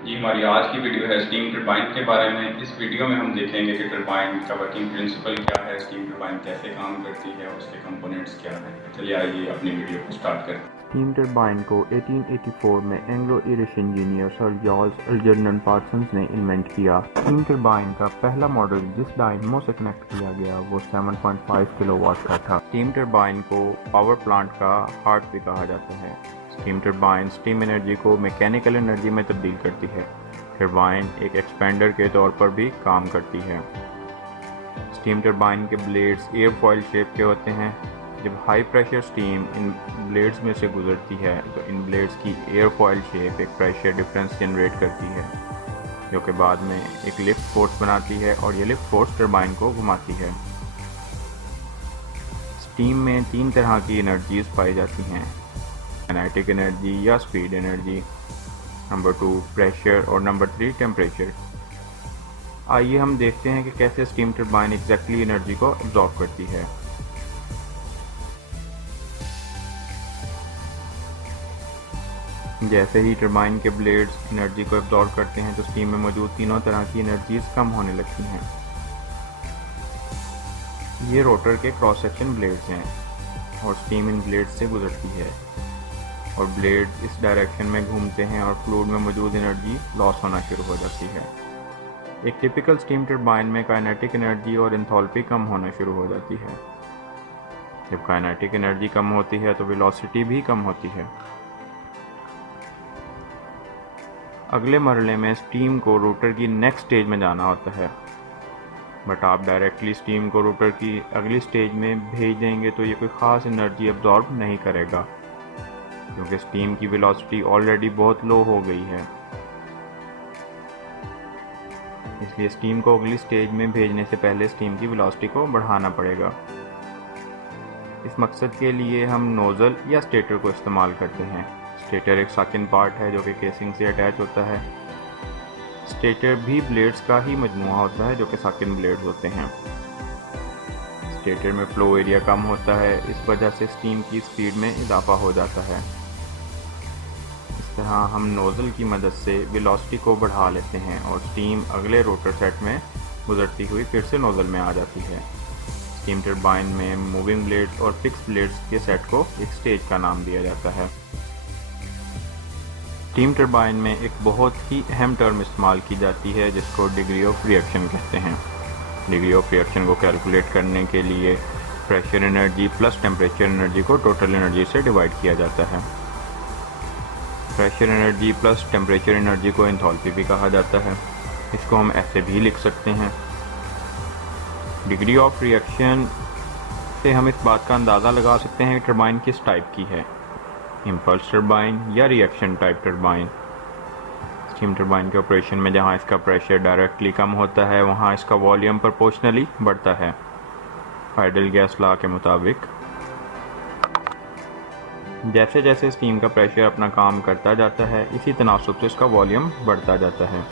जी, हमारी आज की वीडियो है स्टीम टरबाइन के बारे में। इस वीडियो में हम देखेंगे कि टरबाइन का वर्किंग प्रिंसिपल क्या है, स्टीम टरबाइन कैसे काम करती है और उसके कंपोनेंट्स क्या हैं। चलिए आइए अपनी वीडियो को स्टार्ट करते हैं। स्टीम टरबाइन को 1884 में Anglo Irish engineer sir George Algernon Parsons ने इन्वेंट किया। स्टीम टरबाइन का पहला मॉडल जिस डायनमो से कनेक्ट किया गया वो 7.5 किलोवाट का था। स्टीम टरबाइन को पावर प्लांट का हार्ट भी कहा जाता है। स्टीम टरबाइन स्टीम एनर्जी को मैकेनिकल एनर्जी में तब्दील करती है। टरबाइन एक एक्सपेंडर के तौर पर भी काम करती है। स्टीम टरबाइन के ब्लेड्स एयरफॉयल शेप के होते हैं। जब हाई प्रेशर स्टीम इन ब्लेड्स में से गुजरती है तो इन ब्लेड्स की एयरफॉयल शेप एक प्रेशर डिफरेंस जनरेट करती है, जो कि बाद में एक लिफ्ट फोर्स बनाती है और ये लिफ्ट फोर्स टरबाइन को घुमाती है। स्टीम में 3 तरह की एनर्जीज पाई जाती हैं: काइनेटिक एनर्जी या स्पीड एनर्जी, नंबर 2 प्रेशर और नंबर 3 टेम्परेचर। आइए हम देखते हैं कि कैसे स्टीम टरबाइन एग्जैक्टली एनर्जी को अब्जॉर्ब करती है। जैसे ही टरबाइन के ब्लेड्स एनर्जी को एब्जॉर्ब करते हैं तो स्टीम में मौजूद तीनों तरह की एनर्जीज कम होने लगती हैं। ये रोटर के क्रॉस सेक्शन ब्लेड्स हैं और स्टीम इन ब्लेड्स से गुजरती है और ब्लेड इस डायरेक्शन में घूमते हैं और फ्लूइड में मौजूद एनर्जी लॉस होना शुरू हो जाती है। एक टिपिकल स्टीम टरबाइन में काइनेटिक एनर्जी और एंथैल्पी कम होना शुरू हो जाती है। जब काइनेटिक एनर्जी कम होती है तो वेलोसिटी भी कम होती है। अगले मरहले में स्टीम को रोटर की नेक्स्ट स्टेज में जाना होता है, बट आप डायरेक्टली स्टीम को रोटर की अगली स्टेज में भेज देंगे तो ये कोई ख़ास एनर्जी अब्जॉर्ब नहीं करेगा, क्योंकि स्टीम की वेलोसिटी ऑलरेडी बहुत लो हो गई है। इसलिए स्टीम को अगली स्टेज में भेजने से पहले स्टीम की वेलोसिटी को बढ़ाना पड़ेगा। इस मकसद के लिए हम नोज़ल या स्टेटर को इस्तेमाल करते हैं। स्टेटर एक साकिन पार्ट है जो कि केसिंग से अटैच होता है। स्टेटर भी ब्लेड्स का ही मजमूआ होता है जो कि साकिन ब्लेड्स होते हैं। स्टेटर में फ्लो एरिया कम होता है, इस वजह से स्टीम की स्पीड में इजाफा हो जाता है। इस तरह हम नोज़ल की मदद से वेलोसिटी को बढ़ा लेते हैं और स्टीम अगले रोटर सेट में गुजरती हुई फिर से नोज़ल में आ जाती है। स्टीम टरबाइन में मूविंग ब्लेड्स और फिक्स ब्लेड्स के सेट को एक स्टेज का नाम दिया जाता है। स्टीम टरबाइन में एक बहुत ही अहम टर्म इस्तेमाल की जाती है जिसको डिग्री ऑफ रिएक्शन कहते हैं। डिग्री ऑफ रिएक्शन को कैलकुलेट करने के लिए pressure energy plus temperature energy को टोटल एनर्जी से डिवाइड किया जाता है। Pressure energy plus temperature energy को एंथैल्पी भी कहा जाता है। इसको हम ऐसे भी लिख सकते हैं। डिग्री ऑफ रिएक्शन से हम इस बात का अंदाज़ा लगा सकते हैं कि टरबाइन किस टाइप की है, इम्पल्स टरबाइन या reaction type turbine. Steam turbine के ऑपरेशन में जहां इसका प्रेशर डायरेक्टली कम होता है वहां इसका वॉल्यूम प्रोपोर्शनली बढ़ता है, आइडल गैस लॉ के मुताबिक। जैसे जैसे स्टीम का प्रेशर अपना काम करता जाता है इसी तनासुब से इसका वॉल्यूम बढ़ता जाता है।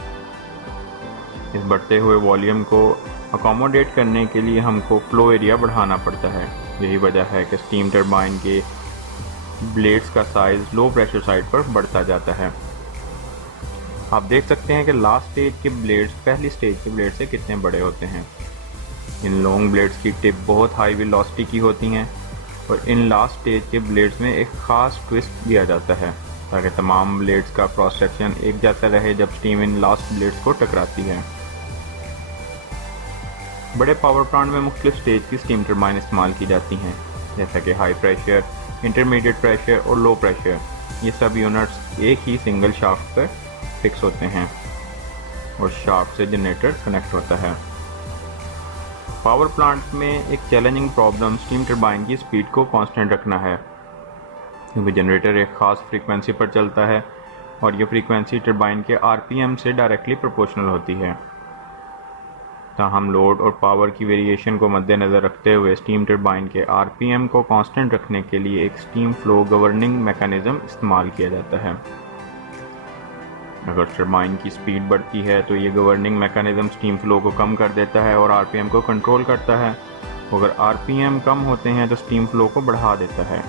इस बढ़ते हुए वॉल्यूम को अकोमोडेट करने के लिए हमको फ्लो एरिया बढ़ाना पड़ता है। यही वजह है कि स्टीम टरबाइन के ब्लेड्स का साइज लो प्रेशर साइड पर बढ़ता जाता है। आप देख सकते हैं कि लास्ट स्टेज के ब्लेड्स पहली स्टेज के ब्लेड से कितने बड़े होते हैं। इन लॉन्ग ब्लेड्स की टिप बहुत हाई वेलोसिटी की होती हैं और इन लास्ट स्टेज के ब्लेड्स में एक ख़ास ट्विस्ट दिया जाता है ताकि तमाम ब्लेड्स का क्रॉस सेक्शन एक जैसा रहे जब स्टीम इन लास्ट ब्लेड्स को टकराती है। बड़े पावर प्लांट में मुख्तलिफ स्टेज की स्टीम टरबाइन इस्तेमाल की जाती हैं, जैसा कि हाई प्रेशर, इंटरमीडिएट प्रेशर और लो प्रेशर। ये सब यूनिट्स एक ही सिंगल शाफ्ट पर फिक्स होते हैं और शाफ्ट से जनरेटर कनेक्ट होता है। पावर प्लांट में एक चैलेंजिंग प्रॉब्लम स्टीम टरबाइन की स्पीड को कांस्टेंट रखना है, क्योंकि जनरेटर एक ख़ास फ्रीक्वेंसी पर चलता है और ये फ्रीक्वेंसी टरबाइन के आरपीएम से डायरेक्टली प्रोपोर्शनल होती है। ताहम लोड और पावर की वेरिएशन को मद्देनज़र रखते हुए स्टीम टरबाइन के आरपीएम को कांस्टेंट रखने के लिए एक स्टीम फ्लो गवर्निंग मैकेनिज्म इस्तेमाल किया जाता है। अगर टरबाइन की स्पीड बढ़ती है तो ये गवर्निंग मैकेनिज्म स्टीम फ्लो को कम कर देता है और आरपीएम को कंट्रोल करता है। अगर आरपीएम कम होते हैं तो स्टीम फ्लो को बढ़ा देता है।